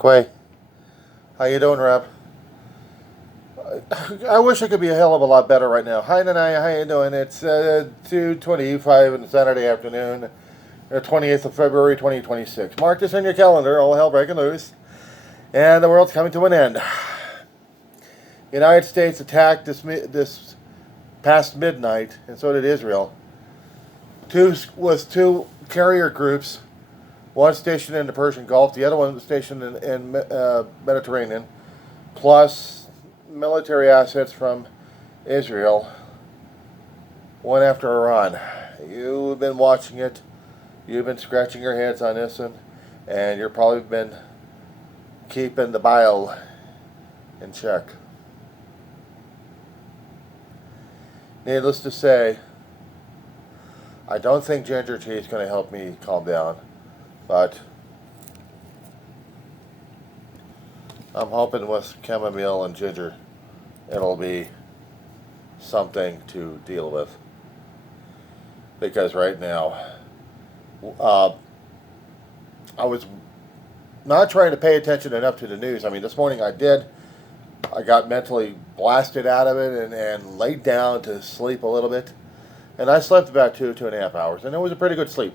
Quay, how you doing, Rob? I wish I could be a hell of a lot better right now. Hi, Nanai, how you doing? It's 2:25 on Saturday afternoon, the 20th of February, 2026. Mark this on your calendar. All hell breaking loose, and the world's coming to an end. The United States attacked this past midnight, and so did Israel. Two carrier groups, one stationed in the Persian Gulf, the other one was stationed in Mediterranean, plus military assets from Israel, one after Iran. You've been watching it. You've been scratching your heads on this one, and you've probably been keeping the bile in check. Needless to say, I don't think ginger tea is going to help me calm down, but I'm hoping with chamomile and ginger it'll be something to deal with. Because right now, I was not trying to pay attention enough to the news. I mean, this morning I did. I got mentally blasted out of it and laid down to sleep a little bit. And I slept about 2.5 hours, and it was a pretty good sleep.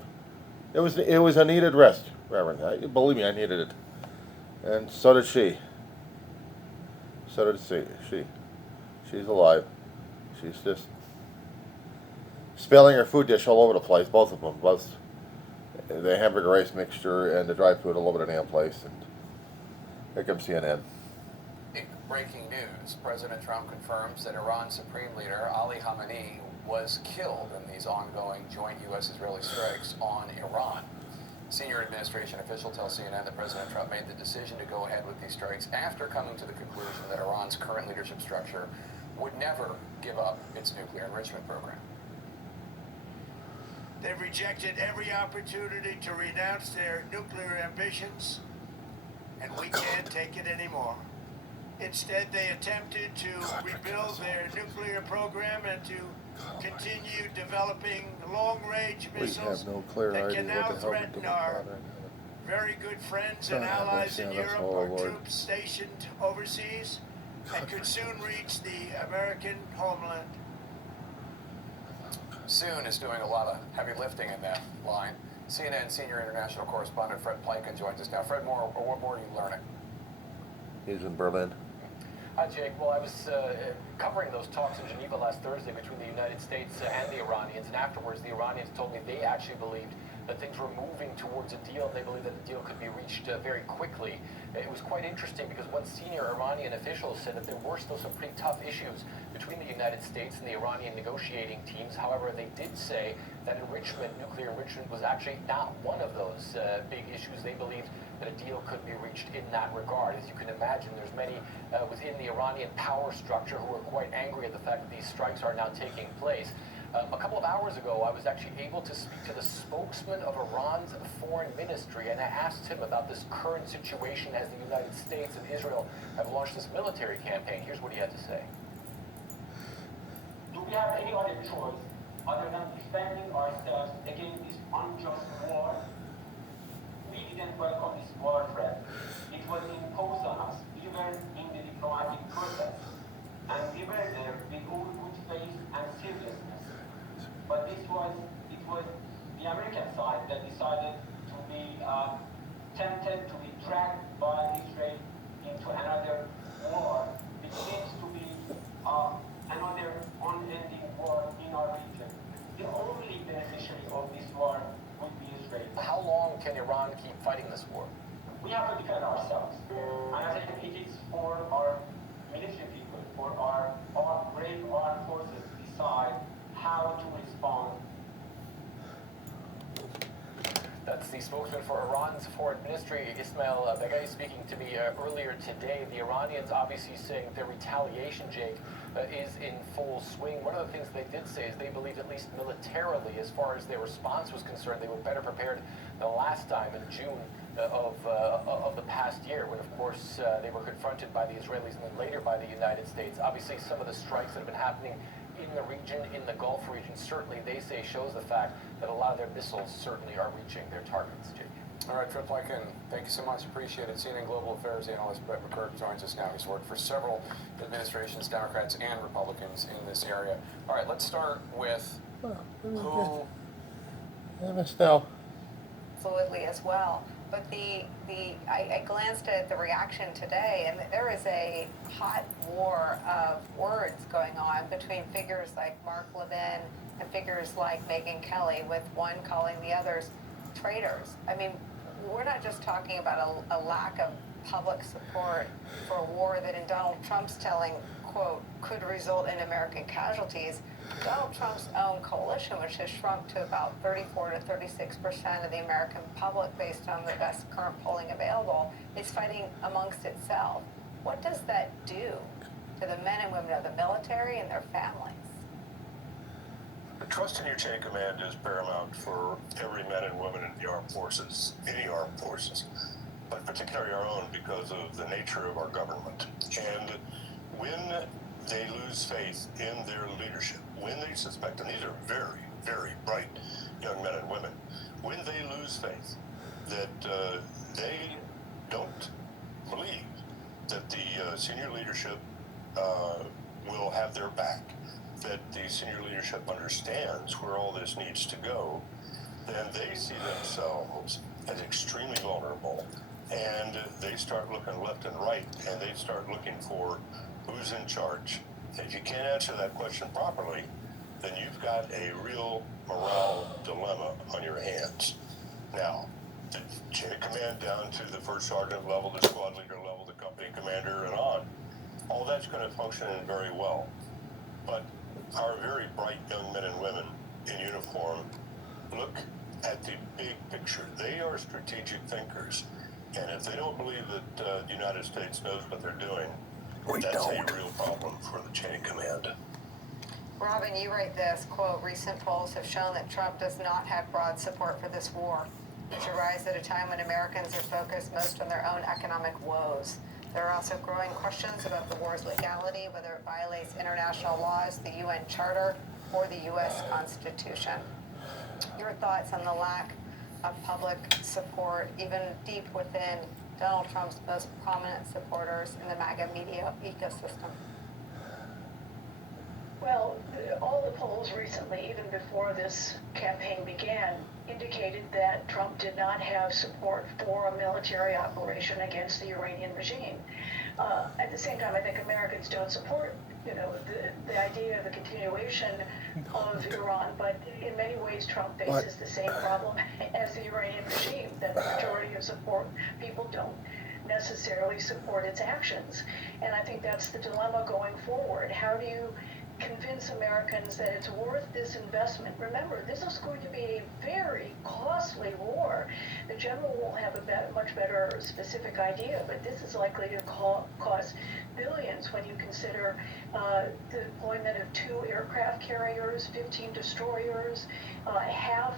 It was a needed rest, Reverend. Believe me, I needed it. And so did she. So did she. She's alive. She's just spilling her food dish all over the place, both of them. Both the hamburger rice mixture and the dry food all over the damn place. And here comes CNN. Breaking news. President Trump confirms that Iran's Supreme Leader Ali Khamenei was killed in these ongoing joint U.S.-Israeli strikes on Iran. Senior administration official tells CNN that President Trump made the decision to go ahead with these strikes after coming to the conclusion that Iran's current leadership structure would never give up its nuclear enrichment program. They've rejected every opportunity to renounce their nuclear ambitions, and we can't take it anymore. Instead, they attempted to rebuild their nuclear program and to continue developing long-range missiles that can now threaten our very good friends and allies in Europe, our troops stationed overseas, and could soon reach the American homeland. Soon is doing a lot of heavy lifting in that line. CNN senior international correspondent Fred Plankin joins us now. Fred, what more are you learning? He's in Berlin. Hi, Jake. Well, I was covering those talks in Geneva last Thursday between the United States and the Iranians, and afterwards the Iranians told me they actually believed that things were moving towards a deal, and they believed that the deal could be reached very quickly. It was quite interesting because one senior Iranian official said that there were still some pretty tough issues between the United States and the Iranian negotiating teams. However, they did say that nuclear enrichment, was actually not one of those big issues. They believed that a deal could be reached in that regard. As you can imagine, there's many within the Iranian power structure who are quite angry at the fact that these strikes are now taking place. A couple of hours ago, I was actually able to speak to the spokesman of Iran's foreign ministry, and I asked him about this current situation as the United States and Israel have launched this military campaign. Here's what he had to say. Do we have any other choice other than defending ourselves against this unjust war? We didn't welcome this war threat. It was imposed on us. We were in the diplomatic process, and we were there with all good faith and seriousness. But it was the American side that decided to be tempted to be dragged by Israel into another war, which seems to be another unending war in our region. The only beneficiary of this war would be Israel. How long can Iran keep fighting this war? We have to defend ourselves. And I think it is for our military people, for our brave armed forces to decide how to respond. That's the spokesman for Iran's foreign ministry, Ismail Baghai, speaking to me earlier today. The Iranians obviously saying their retaliation, Jake, is in full swing. One of the things they did say is they believe, at least militarily, as far as their response was concerned, they were better prepared than last time in June of the past year, when, of course, they were confronted by the Israelis and then later by the United States. Obviously, some of the strikes that have been happening in the region, in the Gulf region, certainly, they say, shows the fact that a lot of their missiles certainly are reaching their targets, Jake. All right, Trip Lycan, thank you so much. Appreciate it. CNN Global Affairs analyst Brett McCurk joins us now. He's worked for several administrations, Democrats and Republicans in this area. All right, let's start with who... MSNOW. Fluidly as well. But I glanced at the reaction today, and there is a hot war of words going on between figures like Mark Levin and figures like Megyn Kelly, with one calling the others traitors. I mean, we're not just talking about a lack of public support for a war that, in Donald Trump's telling, quote, could result in American casualties. Donald Trump's own coalition, which has shrunk to about 34 to 36% of the American public based on the best current polling available, is fighting amongst itself. What does that do to the men and women of the military and their families? The trust in your chain of command is paramount for every man and woman in the armed forces, any armed forces, but particularly our own because of the nature of our government. And when they lose faith in their leadership, when they suspect, and these are very, very bright young men and women, when they lose faith that they don't believe that the senior leadership will have their back, that the senior leadership understands where all this needs to go, then they see themselves as extremely vulnerable, and they start looking left and right, and they start looking for who's in charge. And if you can't answer that question properly, then you've got a real morale dilemma on your hands. Now, the chain of command down to the first sergeant level, the squad leader level, the company commander, and on, all that's going to function very well. But our very bright young men and women in uniform look at the big picture. They are strategic thinkers. And if they don't believe that the United States knows what they're doing, that's a real problem for the chain of command. Robin, you write this, quote, recent polls have shown that Trump does not have broad support for this war, which arrives at a time when Americans are focused most on their own economic woes. There are also growing questions about the war's legality, whether it violates international laws, the UN Charter, or the U.S. Constitution. Your thoughts on the lack of public support, even deep within Donald Trump's most prominent supporters in the MAGA media ecosystem? Well, all the polls recently, even before this campaign began, indicated that Trump did not have support for a military operation against the Iranian regime. At the same time, I think Americans don't support, the idea of a continuation of Iran, but in many ways Trump faces the same problem as the Iranian regime, that the majority of people don't necessarily support its actions. And I think that's the dilemma going forward. How do you convince Americans that it's worth this investment? Remember, this is going to be a very costly war. The general will have a much better specific idea, but this is likely to cost billions when you consider the deployment of 2 aircraft carriers, 15 destroyers,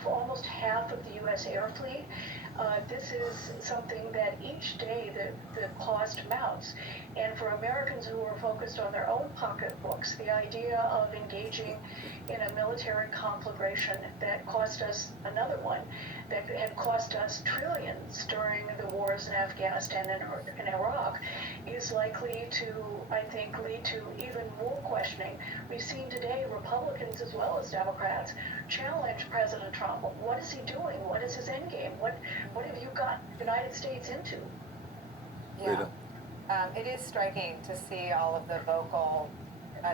almost half of the U.S. air fleet. This is something that each day the cost mounts. And for Americans who are focused on their own pocketbooks, the idea of engaging in a military conflagration that cost us another one, that had cost us trillions during the wars in Afghanistan and Iraq, is likely to, I think, lead to even more questioning. We've seen today Republicans as well as Democrats challenge President Trump. What is he doing? What is his end game? What have you got the United States into? Yeah. It is striking to see all of the vocal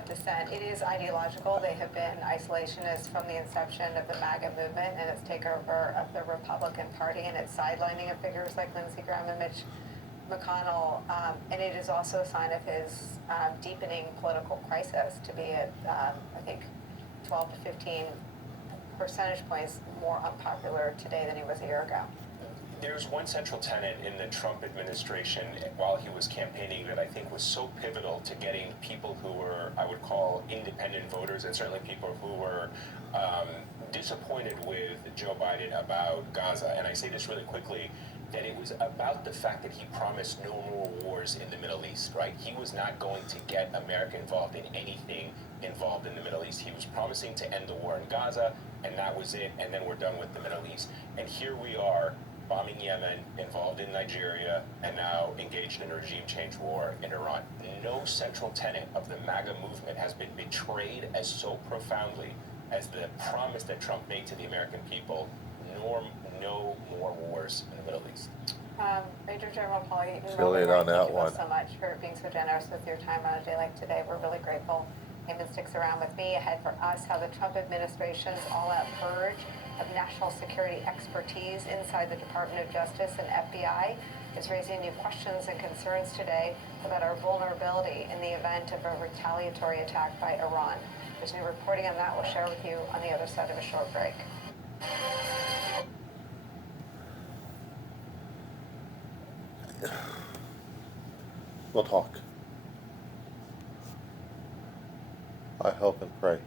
dissent. It is ideological. They have been isolationists from the inception of the MAGA movement and its takeover of the Republican Party and its sidelining of figures like Lindsey Graham and Mitch McConnell. And it is also a sign of his deepening political crisis to be at, I think, 12 to 15 percentage points more unpopular today than he was a year ago. There's one central tenet in the Trump administration while he was campaigning that I think was so pivotal to getting people who were, I would call, independent voters, and certainly people who were disappointed with Joe Biden about Gaza. And I say this really quickly, that it was about the fact that he promised no more wars in the Middle East, right? He was not going to get America involved in anything involved in the Middle East. He was promising to end the war in Gaza, and that was it, and then we're done with the Middle East. And here we are, bombing Yemen, involved in Nigeria, and now engaged in a regime change war in Iran. No central tenet of the MAGA movement has been betrayed as so profoundly as the promise that Trump made to the American people, no more wars in the Middle East. Major General Paul Eaton, Filling on that thank you one. both so much for being so generous with your time on a day like today. We're really grateful. Heyman sticks around with me. Ahead for us, how the Trump administration's all-out purge of national security expertise inside the Department of Justice and FBI is raising new questions and concerns today about our vulnerability in the event of a retaliatory attack by Iran. There's new reporting on that we'll share with you on the other side of a short break. We'll talk. I hope and pray.